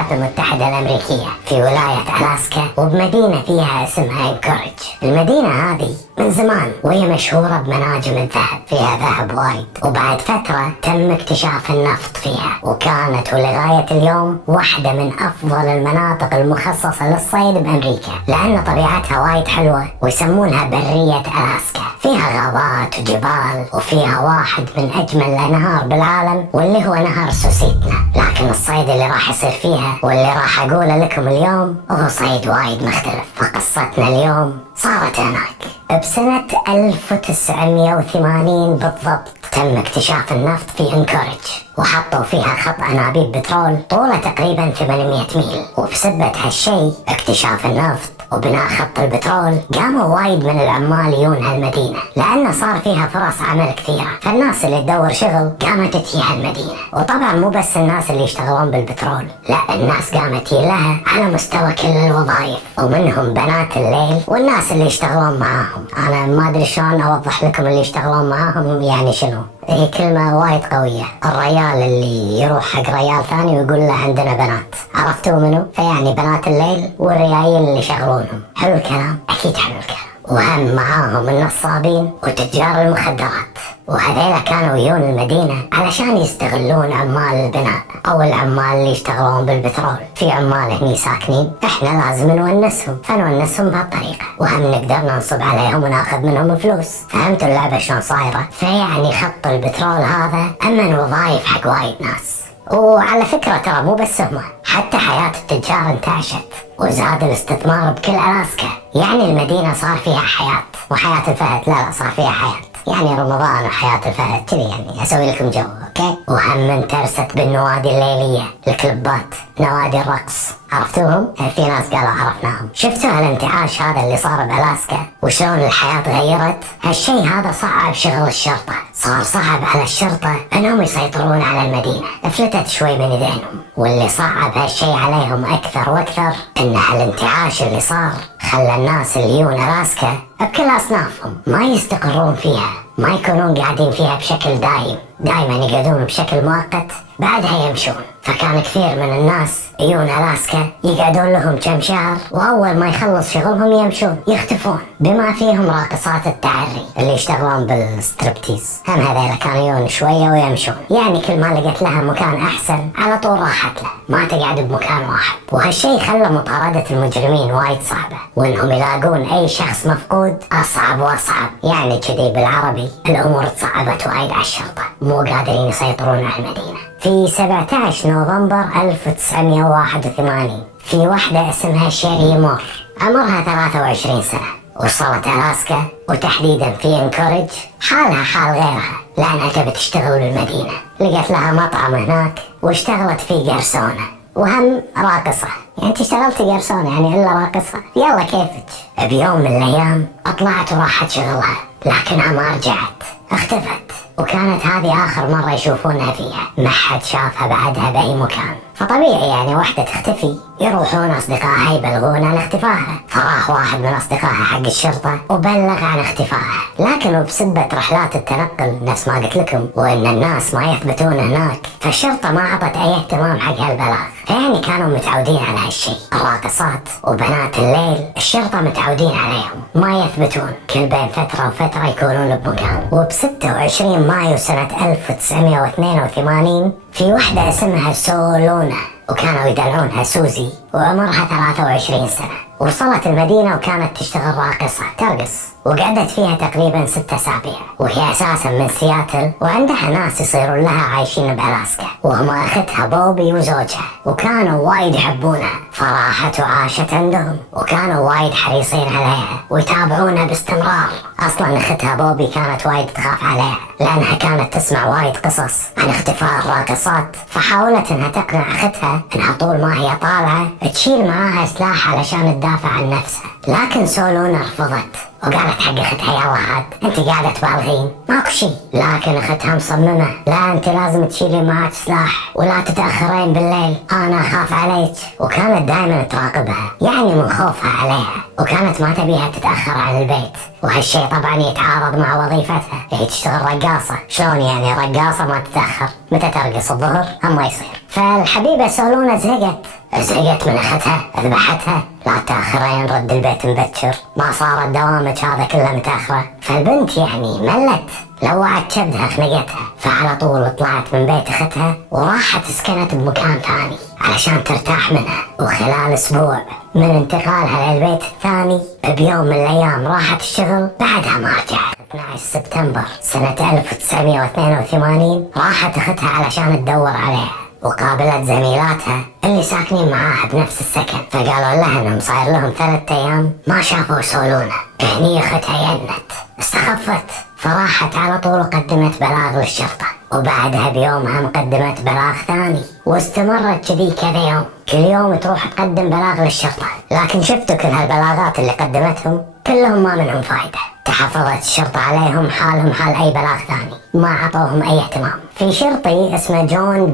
الولايات المتحدة الأمريكية في ولاية ألاسكا، وبمدينة فيها اسمها إنكوريج. المدينة هذه من زمان وهي مشهورة بمناجم الذهب، فيها ذهب وايد، وبعد فترة تم اكتشاف النفط فيها، وكانت ولغاية اليوم واحدة من أفضل المناطق المخصصة للصيد بأمريكا، لأن طبيعتها وايد حلوة ويسمونها برية ألاسكا. فيها غابات وجبال، وفيها واحد من أجمل الأنهار بالعالم واللي هو نهر سوسيتنا. لكن الصيد اللي راح يصير فيها واللي راح أقوله لكم اليوم هو صيد وايد مختلف. فقصتنا اليوم صارت هناك بسنة 1980 بالضبط. تم اكتشاف النفط في إنكوريج، وحطوا فيها خط أنابيب بترول طوله تقريبا 800 ميل. وبسبة هالشي اكتشاف النفط وبناء خط البترول قاموا وايد من العمال يجون هالمدينة، لأن صار فيها فرص عمل كثيرة. فالناس اللي تدور شغل قامت تجي هالمدينة. وطبعا مو بس الناس اللي يشتغلون بالبترول، لا، الناس قامت تجي لها على مستوى كل الوظائف، ومنهم بنات الليل والناس اللي يشتغلون معاهم. أنا ما أدري شلون أوضح لكم اللي يشتغلون معاهم يعني شنو. هي كلمة وايد قوية. الريال اللي يروح حق ريال ثاني ويقول له عندنا بنات، عرفتوا منو؟ فيعني بنات الليل والريايل اللي يشغلونهم. حلو الكلام؟ أكيد حلو الكلام. وهم معاهم النصابين وتجار المخدرات، وهذيلا كانوا يجون المدينة علشان يستغلون عمال البناء أو العمال اللي يشتغلون بالبترول. في عمال هني ساكنين، احنا لازم نونسهم، فنونسهم بهالطريقة، وهم نقدر ننصب عليهم وناخذ منهم فلوس. فهمتوا اللعبة شلون صايرة؟ فيعني خط البترول هذا أمن وظايف حق وايد ناس. وعلى فكرة ترى مو بس هم، حتى حياة التجار انتعشت وزاد الاستثمار بكل ألاسكا. يعني المدينة صار فيها حياة، وحياة الفهد لا صار فيها حياة، يعني رمضان وحياة الفهد كذي، يعني أسوي لكم جو. أوكي. وهم انترست بالنوادي الليلية، الكلبات، نوادي الرقص، عرفتوهم؟ في ناس قالوا عرفناهم. شفتوا هالانتعاش هذا اللي صار بألاسكا وشلون الحياة تغيرت؟ هالشي هذا صعب شغل الشرطة، صار صعب على الشرطة انهم يسيطرون على المدينة، افلتت شوي من ايدينهم. واللي صعب هالشي عليهم اكثر واكثر ان هالانتعاش اللي صار خلى الناس اللي يجون ألاسكا بكل اصنافهم ما يستقرون فيها، ما يكونون قاعدين فيها بشكل دايم، دائما يقعدون بشكل مؤقت بعدها يمشون. فكان كثير من الناس يجون ألاسكا يقعدون لهم كم شهر، وأول ما يخلص شغلهم يمشون يختفون، بما فيهم راقصات التعري اللي يشتغلون بالستريبتيز. هم هذيلا كانوا يجون شوية ويمشون، يعني كل ما لقيت لها مكان أحسن على طول راحت له، ما تقعد بمكان واحد. وهالشي خلى مطاردة المجرمين وايد صعبة، وإنهم يلاقون أي شخص مفقود أصعب وأصعب. يعني كذي بالعربي الأمور تصعبت وايد على الشرطة، مو قادرين يسيطرون على المدينة. في 17 نوفمبر 1981 في واحدة اسمها شيري مور، عمرها 23 سنة، وصلت ألاسكا وتحديدا في إنكوريج حالها حال غيرها، لأنها تبي تشتغل بالمدينة. لقت لها مطعم هناك واشتغلت فيه قرصونة، وهم راقصة. يعني انت اشتغلتي قرصونة يعني إلا راقصة؟ يلا كيفك. بيوم من الأيام طلعت وراحت شغلها، لكنها ما رجعت، اختفت. وكانت هذه آخر مرة يشوفونها فيها، ما حد شافها بعدها بأي مكان. فطبيعي يعني واحدة تختفي يروحون أصدقائها يبلغون عن اختفائها. فراح واحد من أصدقائها حق الشرطة وبلغ عن اختفائها، لكن بسبة رحلات التنقل نفس ما قلت لكم وإن الناس ما يثبتون هناك، فالشرطة ما عطت أي اهتمام حق هالبلاغ. فيعني كانوا متعودين على هالشي. الراقصات وبنات الليل الشرطة متعودين عليهم، ما يثبتون، كل بين فترة وفترة يكونون بمكان. وب26 مايو سنة 1982 في وحدة اسمها سولونا، وكانوا يدلعونها سوزي، وعمرها 23 سنة. وصلت المدينة وكانت تشتغل راقصة ترقص، وقعدت فيها تقريبا 6 أسابيع، وهي أساسا من سياتل، وعندها ناس يصيرون لها عايشين بألاسكا، وهم أختها بوبي وزوجها، وكانوا وايد يحبونها، فراحت وعاشت عندهم، وكانوا وايد حريصين عليها ويتابعونها باستمرار. أصلا أختها بوبي كانت وايد تخاف عليها، لأنها كانت تسمع وايد قصص عن اختفاء الراقصات، فحاولت انها تقنع اختها انها طول ما هي طالعة تشيل معاها سلاح علشان تدافع عن نفسها. لكن سولونا رفضت وقالت حق اختها يلا عاد انت قاعدة تبالغين ماكو شي. لكن اختها مصممة، لا انت لازم تشيلي معك سلاح ولا تتأخرين بالليل، انا اخاف عليك. وكانت دائما تراقبها يعني من خوفها عليها، وكانت ما تبيها تتأخر عن البيت. وهالشي طبعا يتعارض مع وظيفتها، هي تشتغل رقاصة، شلون يعني رقاصة ما تتأخر؟ متى ترقص الظهر؟ هم ما يصير. فالحبيبة سولونة زهقت من اختها، ذبحتها. لا تاخرين، رد البيت مبكر، ما صارت دوامك هذا كله متاخرة. فالبنت يعني ملت، لوعت كبدها خنقتها، فعلى طول طلعت من بيت اختها وراحت سكنت بمكان ثاني علشان ترتاح منها. وخلال اسبوع من انتقالها للبيت الثاني بيوم من الايام راحت الشغل، بعدها ما رجعت. 12 سبتمبر سنة 1982 راحت اختها علشان تدور عليها، وقابلت زميلاتها اللي ساكنين معاها بنفس السكن، فقالوا لها انهم صاير لهم 3 ايام ما شافوا سولونة. هني اختها ينت، استخفت، فراحت على طول وقدمت بلاغ للشرطة، وبعدها بيومها قدمت بلاغ ثاني، واستمرت كذي كذا يوم، كل يوم تروح تقدم بلاغ للشرطة. لكن شفتوا كل هالبلاغات اللي قدمتهم كلهم ما منهم فايدة. تحفظت الشرطة عليهم حالهم حال أي بلاغ ثاني، ما عطوهم أي اهتمام. في شرطي اسمه جون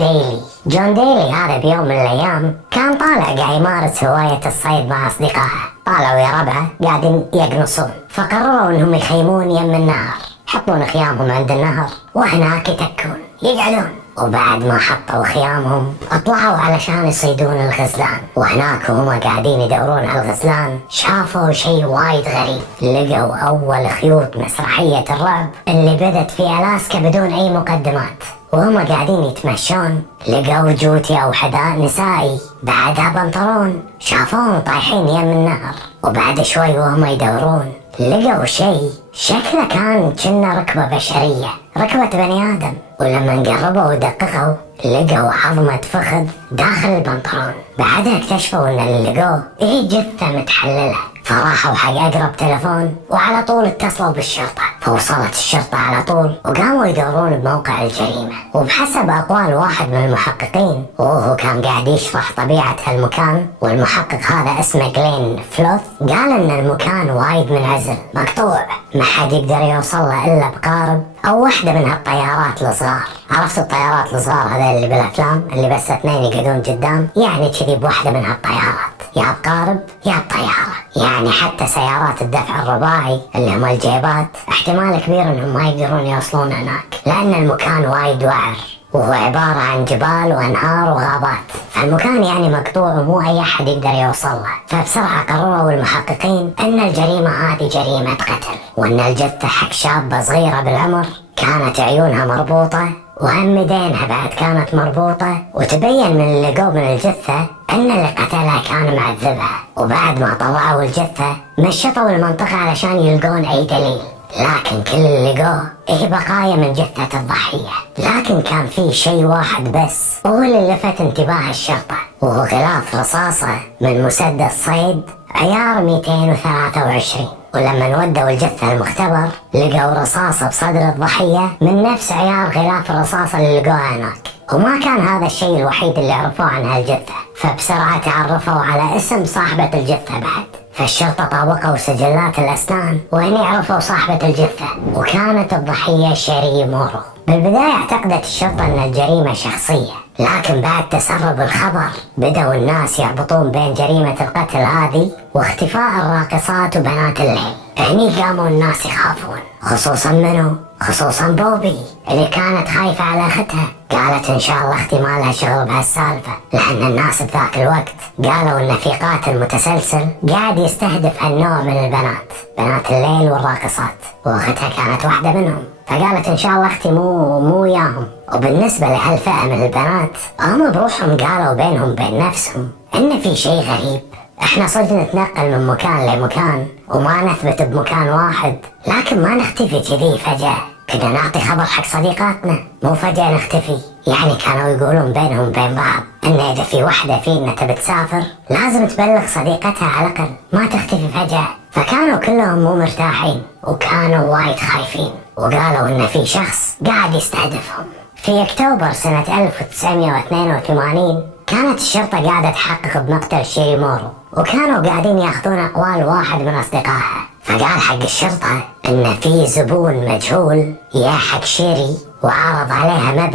ديلي هذا بيوم من الأيام كان طالع قاعد يمارس هواية الصيد مع أصدقائه. طالعوا يا ربعه قاعدين يقنصون، فقرروا انهم يخيمون يم النهر، يحطون خيامهم عند النهر وهناك يتكون يقعدون. وبعد ما حطوا خيامهم اطلعوا علشان يصيدون الغزلان، وهناك وهم قاعدين يدورون على الغزلان شافوا شيء وايد غريب. لقوا اول خيوط مسرحية الرعب اللي بدت في الاسكا بدون اي مقدمات. وهم قاعدين يتمشون لقوا جوتي او حذاء نسائي بعدها بنطلون، شافوهم طايحين يم النهر. وبعد شوي وهم يدورون لقوا شيء شكله كان كنا ركبة بشرية، ركبة بني آدم. ولما قربوا ودققوا لقوا عظمة فخذ داخل البنطلون. بعدها اكتشفوا ان اللي لقوه هي جثة متحللة، فراحوا حق اقرب تلفون وعلى طول اتصلوا بالشرطة. فوصلت الشرطة على طول وقاموا يدورون بموقع الجريمة. وبحسب اقوال واحد من المحققين وهو كان قاعد يشرح طبيعة هالمكان، والمحقق هذا اسمه جلين فلوث، قال ان المكان وايد منعزل مقطوع، ما حد يقدر يوصل له الا بقارب او واحدة من هالطيارات الصغار. عرفتوا الطيارات الصغار هذول اللي بالافلام اللي بس 2 يقعدون قدام؟ يعني كذي بواحدة من هالطيارات، يا بقارب يا بطيارة. يعني حتى سيارات الدفع الرباعي اللي هم الجيبات احتمال كبير انهم ما يقدرون يوصلون هناك، لان المكان وايد وعر وهو عبارة عن جبال وانهار وغابات، فالمكان يعني مقطوع ومو اي احد يقدر يوصل له. فبسرعة قرروا المحققين ان الجريمة هذه جريمة قتل، وان الجثة حق شابة صغيرة بالعمر كانت عيونها مربوطة وهم يدينها بعد كانت مربوطة. وتبين من اللي لقوه من الجثة ان اللي قتلها كان معذبها. وبعد ما طلعوا الجثة مشطوا المنطقة علشان يلقون اي دليل، لكن كل اللي لقوه هي بقايا من جثة الضحية. لكن كان في شيء واحد بس هو اللي لفت انتباه الشرطة، وهو غلاف رصاصة من مسدس صيد عيار 223. ولما ودوا الجثة المختبر لقوا رصاصة بصدر الضحية من نفس عيار غلاف الرصاصة اللي لقوها هناك. وما كان هذا الشيء الوحيد اللي عرفوه عن هالجثة، فبسرعة تعرفوا على اسم صاحبة الجثة بعد. فالشرطة طابقوا سجلات الأسنان وهني عرفوا صاحبة الجثة، وكانت الضحية شيري مورو. بالبداية اعتقدت الشرطة أن الجريمة شخصية، لكن بعد تسرب الخبر بدأوا الناس يربطون بين جريمة القتل هذه واختفاء الراقصات وبنات الليل. هني قاموا الناس يخافون، خصوصا منو؟ خصوصا بوبي اللي كانت خايفة على أختها. قالت إن شاء الله أختي ما لها شغل بهالسالفة، لأن الناس بذاك الوقت قالوا إن في قاتل متسلسل قاعد يستهدف هالنوع من البنات، بنات الليل والراقصات، وأختها كانت واحدة منهم. فقالت إن شاء الله أختي مو ياهم. وبالنسبة لهالفئة من البنات هم بروحهم قالوا بينهم بين نفسهم إن في شيء غريب، احنا صرت نتنقل من مكان لمكان وما نثبت بمكان واحد، لكن ما نختفي كذي فجأة. كنا نعطي خبر حق صديقاتنا مو فجأة نختفي. يعني كانوا يقولون بينهم بين بعض ان اذا في وحدة فينا تبي تسافر لازم تبلغ صديقتها على الاقل، ما تختفي فجأة. فكانوا كلهم مو مرتاحين وكانوا وايد خايفين، وقالوا ان في شخص قاعد يستهدفهم. في اكتوبر سنة 1982 كانت الشرطة قاعدة تحقق بمقتل شيري مورو، وكانوا قاعدين ياخذون اقوال واحد من اصدقائها. فقال حق الشرطة ان في زبون مجهول يا حق شيري وعرض عليها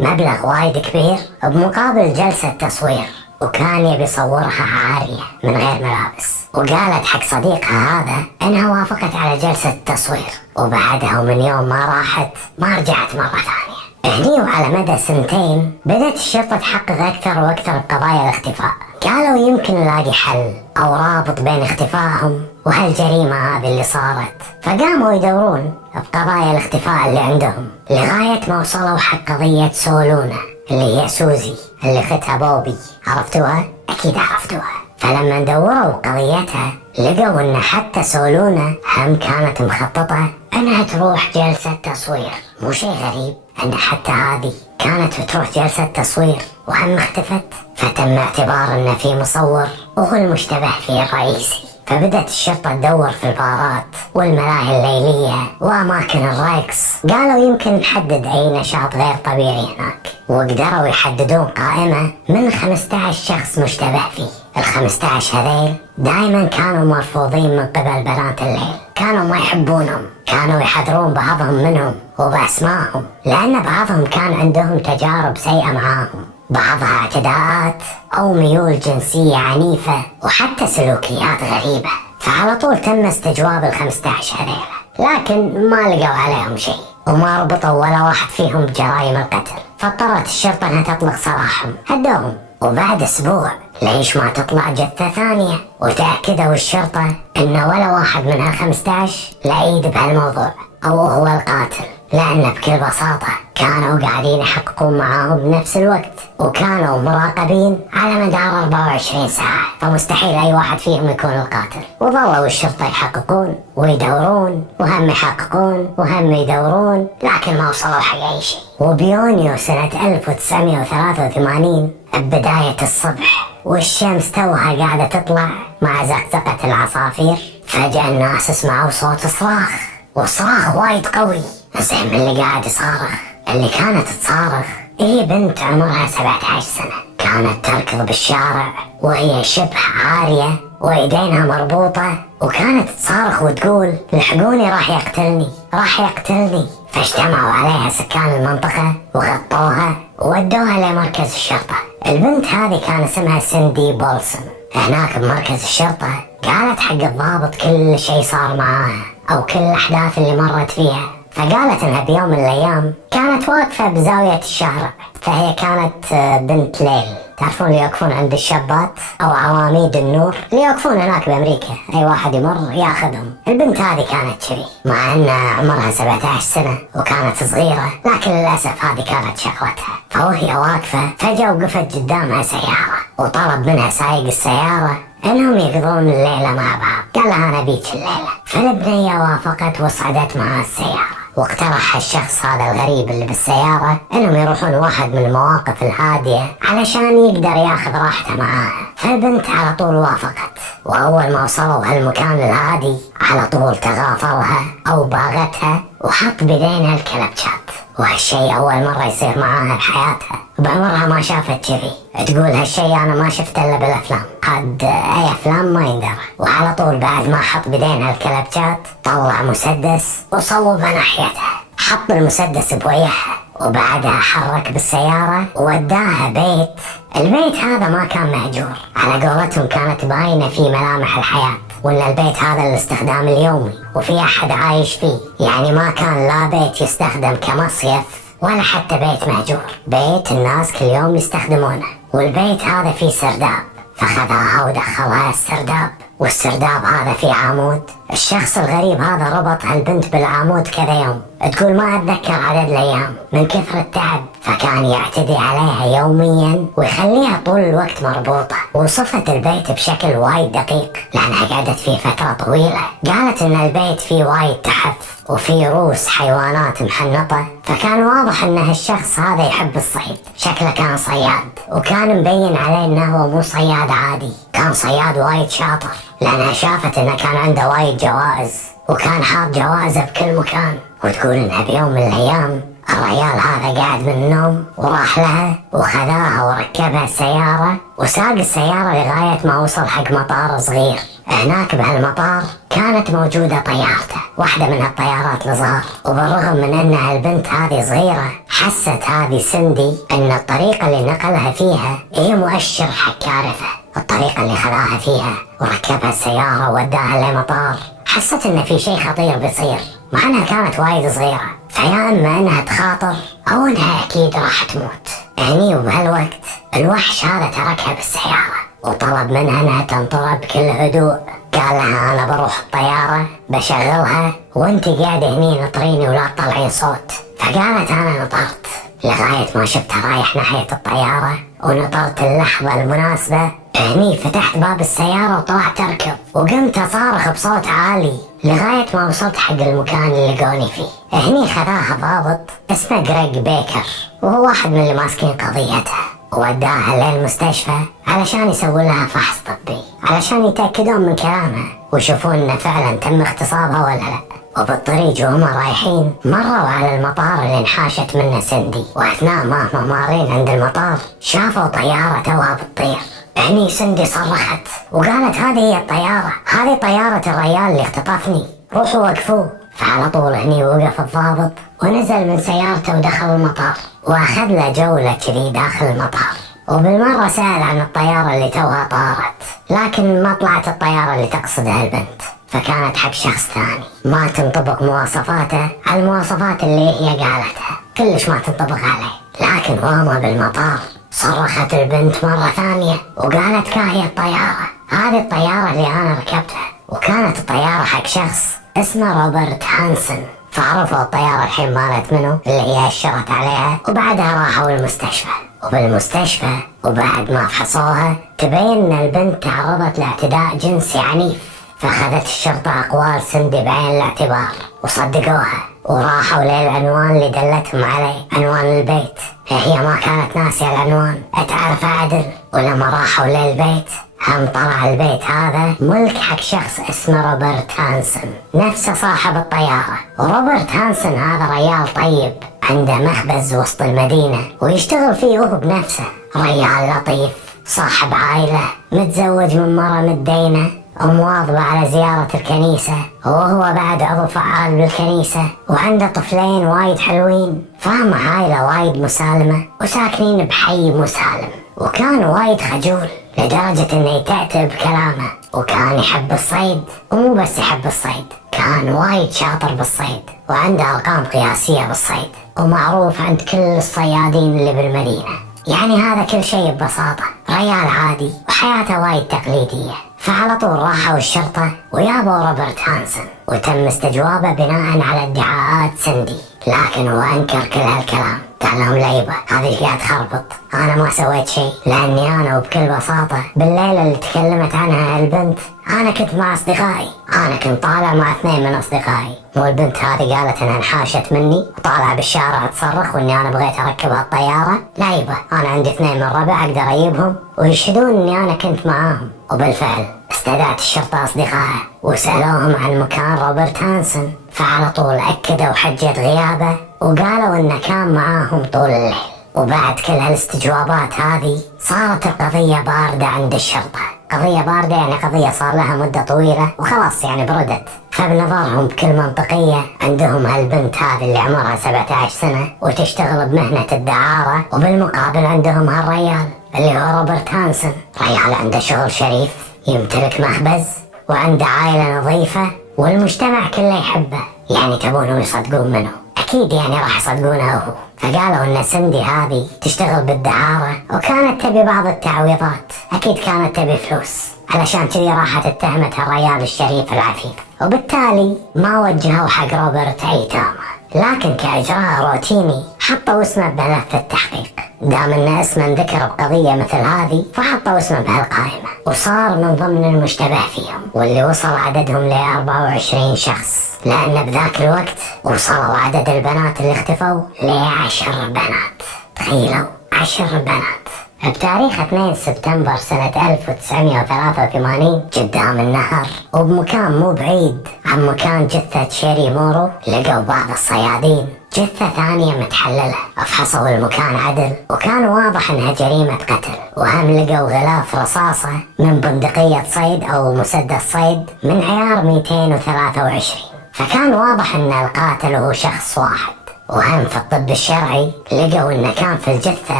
مبلغ وايد كبير بمقابل جلسة تصوير، وكان يبي يصورها عارية من غير ملابس. وقالت حق صديقها هذا انها وافقت على جلسة التصوير، وبعدها ومن يوم ما راحت ما رجعت مرة ثانية. هني وعلى مدى سنتين بدأت الشرطة تحقق أكثر وأكثر بقضايا الاختفاء. قالوا يمكن نلاقي حل أو رابط بين اختفائهم وهالجريمة هذه اللي صارت، فقاموا يدورون بقضايا الاختفاء اللي عندهم لغاية ما وصلوا حق قضية سولونا اللي هي سوزي اللي اختها بوبي. عرفتوها؟ أكيد عرفتوها. فلما دوروا قضيتها لقوا ان حتى سولونا هم كانت مخططة انها تروح جلسة تصوير. مو شيء غريب ان حتى هذه كانت بتروح جلسة تصوير وهم اختفت، فتم اعتبار ان في مصور وهو المشتبه فيه الرئيسي. فبدت الشرطة تدور في البارات والملاهي الليلية وأماكن الرقص. قالوا يمكن نحدد أي نشاط غير طبيعي هناك، وقدروا يحددون قائمة من 15 شخص مشتبه فيه. ال15 هذيل دائما كانوا مرفوضين من قبل بنات الليل، كانوا ما يحبونهم، كانوا يحذرون بعضهم منهم وبأسمائهم لأن بعضهم كان عندهم تجارب سيئة معاهم، بعضها اعتداءات أو ميول جنسية عنيفة وحتى سلوكيات غريبة. فعلى طول تم استجواب ال15 هذيلا، لكن ما لقوا عليهم شيء وما ربطوا ولا واحد فيهم بجرائم القتل. فاضطرت الشرطة انها تطلق سراحهم، هدوهم. وبعد اسبوع ليش ما تطلع جثة ثانية، وتأكدوا الشرطة ان ولا واحد من ال15 لعيد بهالموضوع او هو القاتل، لأن بكل بساطة كانوا قاعدين يحققون معاهم بنفس الوقت وكانوا مراقبين على مدار 24 ساعة، فمستحيل أي واحد فيهم يكون القاتل. وظلوا الشرطة يحققون ويدورون وهم يحققون وهم يدورون، لكن ما وصلوا حق أي شيء. وبيونيو سنة 1983 ببداية الصبح والشمس توها قاعدة تطلع مع زقزقة العصافير، فجأة الناس سمعوا صوت صراخ، وصراخ وايد قوي زي من اللي قاعد يصارخ. اللي كانت تصارخ هي بنت عمرها 17 سنة، كانت تركض بالشارع وهي شبه عارية وإيدينها مربوطة، وكانت تصارخ وتقول الحقوني راح يقتلني راح يقتلني. فاجتمعوا عليها سكان المنطقة وغطوها وودوها لمركز الشرطة. البنت هذه كان اسمها سيندي بولسون. هناك بمركز الشرطة قالت حق الضابط كل شيء صار معاها أو كل الأحداث اللي مرت فيها. فقالت انها بيوم من الايام كانت واقفة بزاوية الشارع، فهي كانت بنت ليل، تعرفون اللي يوقفون عند الشابات او عواميد النور اللي يوقفون هناك بامريكا، اي واحد يمر ياخذهم. البنت هذه كانت شبي مع ان عمرها 17 سنة وكانت صغيرة، لكن للاسف هذه كانت شغلتها. فوهي واقفة فجأة وقفت قدامها سيارة وطلب منها سايق السيارة انهم يقضون الليلة مع بعض. قال لها انا بيك الليلة، فالبنية وافقت وصعدت معها السيارة. واقترح الشخص هذا الغريب اللي بالسيارة انهم يروحون واحد من المواقف الهادية علشان يقدر ياخذ راحته معاها. فالبنت على طول وافقت، واول ما وصلوا هالمكان الهادي على طول تغافلها او باغتها وحط بيدينها الكلبشات. وهالشيء اول مرة يصير معاها بحياتها، بعمرها ما شافت كذي. تقول هالشيء انا ما شفته الا بالافلام، عاد اي افلام ما يندرى. وعلى طول بعد ما حط بيدينها الكلبشات طلع مسدس وصوبه ناحيتها، حط المسدس بوجهها وبعدها حرك بالسيارة ووداها بيت. البيت هذا ما كان مهجور، على قولتهم كانت باينة في ملامح الحياة، وان البيت هذا الاستخدام اليومي وفي احد عايش فيه، يعني ما كان لا بيت يستخدم كمصيف ولا حتى بيت مهجور، بيت الناس كل يوم يستخدمونه. والبيت هذا فيه سرداب، فخذها ودخلها السرداب، والسرداب هذا فيه عمود. الشخص الغريب هذا ربط هالبنت بالعمود كذا يوم، تقول ما اتذكر عدد الايام من كثر التعب، فكان يعتدي عليها يوميا ويخليها طول الوقت مربوطة. وصفت البيت بشكل وايد دقيق لانها قعدت فيه فترة طويلة. قالت ان البيت فيه وايد تحف وفي روس حيوانات محنطة، فكان واضح ان هالشخص هذا يحب الصيد، شكله كان صياد، وكان مبين عليه انه هو مو صياد عادي، كان صياد وايد شاطر، لانها شافت انه كان عنده وايد جوائز وكان حاط جوائزه بكل مكان. وتقول انها بيوم من الايام الرجال هذا قاعد من النوم وراح لها وخذاها وركبها السيارة وساق السيارة لغاية ما وصل حق مطار صغير. هناك بهالمطار كانت موجودة طيارته، واحدة من هالطيارات الصغار. وبالرغم من انها البنت هذه صغيرة، حست هذه سندي ان الطريقة اللي نقلها فيها هي مؤشر حق كارثة. الطريقة اللي خذاها فيها وركبها السيارة ووداها لمطار، حست ان في شيء خطير بيصير، مع انها كانت وايد صغيرة، فيا اما انها تخاطر او انها اكيد راح تموت. هني وبهالوقت الوحش هذا تركها بالسيارة وطلب منها انها تنطرها بكل هدوء. قال لها انا بروح الطيارة بشغلها وانت قاعدة هني نطريني ولا تطلعين صوت. فقالت انا نطرت لغاية ما شفتها رايح ناحية الطيارة ونطرت اللحظة المناسبة. هني فتحت باب السيارة وطلعت اركب وقمت اصارخ بصوت عالي لغاية ما وصلت حق المكان اللي لقوني فيه. هني خذاها ضابط اسمه جريج بيكر وهو واحد من اللي ماسكين قضيتها ووداها للمستشفى علشان يسوون لها فحص طبي علشان يتأكدون من كلامها ويشوفون انه فعلا تم اغتصابها ولا لا. وبالطريق وهم رايحين مروا على المطار اللي انحاشت منه سندي، واثناء ما هم مارين عند المطار شافوا طيارة توها بتطير. هني سندي صرخت وقالت هذه هي الطيارة، هذه طيارة الريال اللي اختطفني، روحوا وقفوه. فعلى طول هني وقف الضابط ونزل من سيارته ودخل المطار واخذ له جولة كذي داخل المطار، وبالمرة سأل عن الطيارة اللي توها طارت، لكن ما طلعت الطيارة اللي تقصدها البنت، فكانت حق شخص ثاني ما تنطبق مواصفاته على المواصفات اللي هي قالتها، كلش ما تنطبق عليه. لكن وهما بالمطار صرخت البنت مرة ثانية وقالت كاهي الطيارة، هذه الطيارة اللي أنا ركبتها. وكانت الطيارة حق شخص اسمه روبرت هانسن. فعرفوا الطيارة الحين مالت منه اللي هي أشرت عليها، وبعدها راحوا المستشفى. وبالمستشفى وبعد ما فحصوها تبين ان البنت تعرضت لاعتداء جنسي عنيف. فاخذت الشرطة اقوال سندي بعين الاعتبار وصدقوها وراحوا للعنوان اللي دلتهم عليه، عنوان البيت. هي ما كانت ناسية العنوان، تعرف عدل. ولما راحوا للبيت هم طلع البيت هذا ملك حق شخص اسمه روبرت هانسن نفسه صاحب الطيارة. وروبرت هانسن هذا ريال طيب عنده مخبز وسط المدينة ويشتغل فيه وهو بنفسه، ريال لطيف صاحب عائلة متزوج من مرة متدينة ومواظبة على زيارة الكنيسة، وهو بعد عضو فعال بالكنيسة وعنده طفلين وايد حلوين. فهم عائلة وايد مسالمة وساكنين بحي مسالم، وكان وايد خجول لدرجة انه يتعتب بكلامه. وكان يحب الصيد، ومو بس يحب الصيد، كان وايد شاطر بالصيد وعنده ارقام قياسية بالصيد ومعروف عند كل الصيادين اللي بالمدينة. يعني هذا كل شيء ببساطة، ريال عادي وحياته وايد تقليدية. فعلى طول راحوا الشرطة ويابوا روبرت هانسن وتم استجوابه بناء على ادعاءات سندي، لكن هو انكر كل هالكلام. قال لهم ليبة هذه اللي قاعد تخربط، انا ما سويت شيء، لاني انا وبكل بساطة بالليلة اللي تكلمت عنها البنت انا كنت مع اصدقائي، انا كنت طالع مع 2 من اصدقائي، والبنت هذه قالت انها انحاشت مني وطالعة بالشارع تصرخ واني انا بغيت اركبها الطيارة. ليبة انا عندي 2 من ربع اقدر اجيبهم ويشهدون اني انا كنت معاهم. وبالفعل استدعت الشرطة اصدقائه وسألوهم عن مكان روبرت هانسن، فعلى طول اكدوا حجة غيابه وقالوا انه كان معاهم طول الليل. وبعد كل هالاستجوابات هذه صارت القضية باردة عند الشرطة. قضية باردة يعني قضية صار لها مدة طويلة وخلاص يعني بردت. فبنظرهم بكل منطقية عندهم هالبنت هذه اللي عمرها 17 سنة وتشتغل بمهنة الدعارة، وبالمقابل عندهم هالريال اللي هو روبرت هانسن، ريال عنده شغل شريف يمتلك مخبز وعنده عائلة نظيفة والمجتمع كله يحبه. يعني تبونهم يصدقون منه؟ أكيد يعني راح يصدقونه هو. فقالوا إن سندي هذه تشتغل بالدعارة وكانت تبي بعض التعويضات، أكيد كانت تبي فلوس، علشان كذي راحت اتهمت الريال الشريف العفيف، وبالتالي ما وجهوا حق روبرت أي تهمة. لكن كإجراء روتيني حطوا اسمه بملف التحقيق، دام ان اسمه ذكر بقضية مثل هذه فحطوا اسمه بهالقائمة وصار من ضمن المشتبه فيهم، واللي وصل عددهم ل 24 شخص، لأن بذاك الوقت وصلوا عدد البنات اللي اختفوا ل 10 بنات. تخيلوا 10 بنات. بتاريخ 2 سبتمبر سنة 1983 قدام النهر وبمكان مو بعيد عن مكان جثة شيري مورو لقوا بعض الصيادين جثة ثانية متحللة. افحصوا المكان عدل وكان واضح انها جريمة قتل، وهم لقوا غلاف رصاصة من بندقية صيد او مسدس صيد من عيار 223. فكان واضح ان القاتل هو شخص واحد وهم في الطب الشرعي لقوا إنه كان في الجثة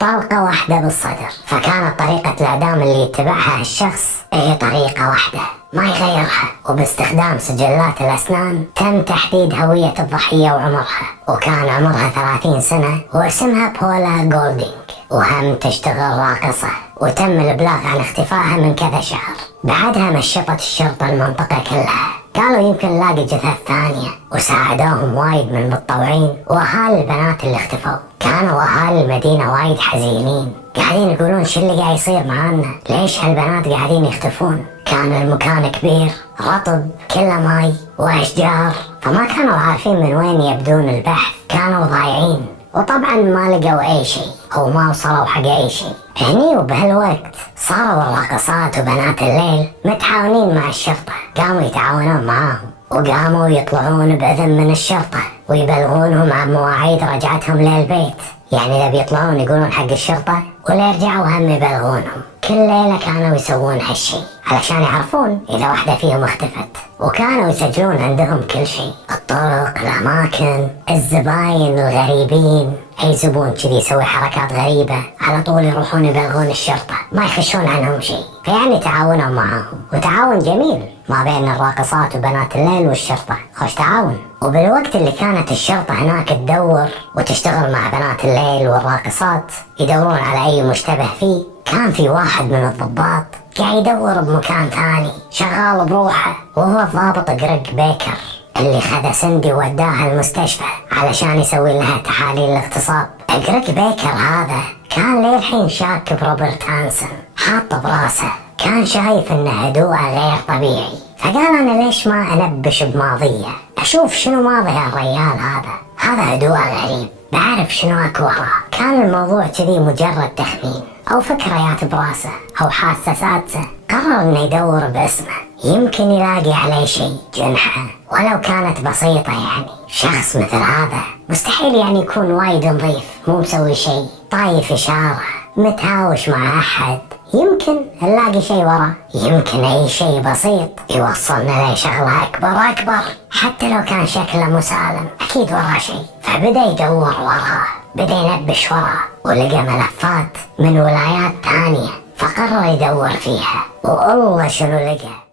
طلقة واحدة بالصدر، فكانت طريقة الإعدام اللي يتبعها الشخص هي طريقة واحدة ما يغيرها، وباستخدام سجلات الأسنان تم تحديد هوية الضحية وعمرها، وكان عمرها 30 سنة واسمها بولا جولدينغ، وهم تشتغل راقصة، وتم الإبلاغ عن اختفائها من كذا شهر. بعدها مشطت الشرطة المنطقة كلها، قالوا يمكن نلاقي جثث ثانية، وساعدوهم وايد من المتطوعين وأهالي البنات اللي اختفوا. كانوا أهالي المدينة وايد حزينين، قاعدين يقولون شو اللي قاعد يصير معانا، ليش هالبنات قاعدين يختفون؟ كان المكان كبير رطب كله ماي وأشجار، فما كانوا عارفين من وين يبدون البحث، كانوا ضايعين، وطبعا ما لقوا أي شيء أو ما وصلوا حق أي شيء. هني وبهالوقت صاروا الراقصات وبنات الليل متعاونين مع الشرطة، قاموا يتعاونون معاهم، وقاموا يطلعون بإذن من الشرطة ويبلغونهم عن مواعيد رجعتهم للبيت. يعني إذا بيطلعون يقولون حق الشرطة ولا يرجعوا هم يبلغونهم. كل ليلة كانوا يسوون هالشي علشان يعرفون إذا واحدة فيهم اختفت، وكانوا يسجلون عندهم كل شيء، الطرق، الأماكن، الزباين الغريبين. أي زبون كذي يسوي حركات غريبة على طول يروحون يبلغون الشرطة، ما يخشون عنهم شيء. فيعني تعاونوا معاهم، وتعاون جميل ما بين الراقصات وبنات الليل والشرطة، خوش تعاون. وبالوقت اللي كانت الشرطة هناك تدور وتشتغل مع بنات الليل والراقصات يدورون على أي مشتبه فيه، كان في واحد من الضباط قاعد يدور بمكان ثاني شغال بروحه، وهو الضابط جريج بيكر اللي خذ سندي ووداها المستشفى علشان يسوي لها تحاليل الاغتصاب. جريج بيكر هذا كان للحين شاك بروبرت هانسون، حاطه براسه، كان شايف ان هدوءه غير طبيعي، فقال انا ليش ما انبش بماضيه، اشوف شنو ماضي هالريال هذا هدوءه غريب، بعرف شنو اكو وراه. كان الموضوع كذي مجرد تخمين او فكريات براسه او حاسه سادسه. قرر انه يدور باسمه، يمكن يلاقي عليه شيء جنحه ولو كانت بسيطة. يعني شخص مثل هذا مستحيل يعني يكون وايد نظيف، مو مسوي شيء، طايف إشارة، متهاوش مع أحد، يمكن نلاقي شيء وراه، يمكن أي شيء بسيط يوصلنا لشغلة أكبر. حتى لو كان شكله مسالم أكيد وراه شيء. فبدأ يدور وراه، بدأ ينبش وراه، ولقى ملفات من ولايات تانية، فقرر يدور فيها، والله شنو لقى.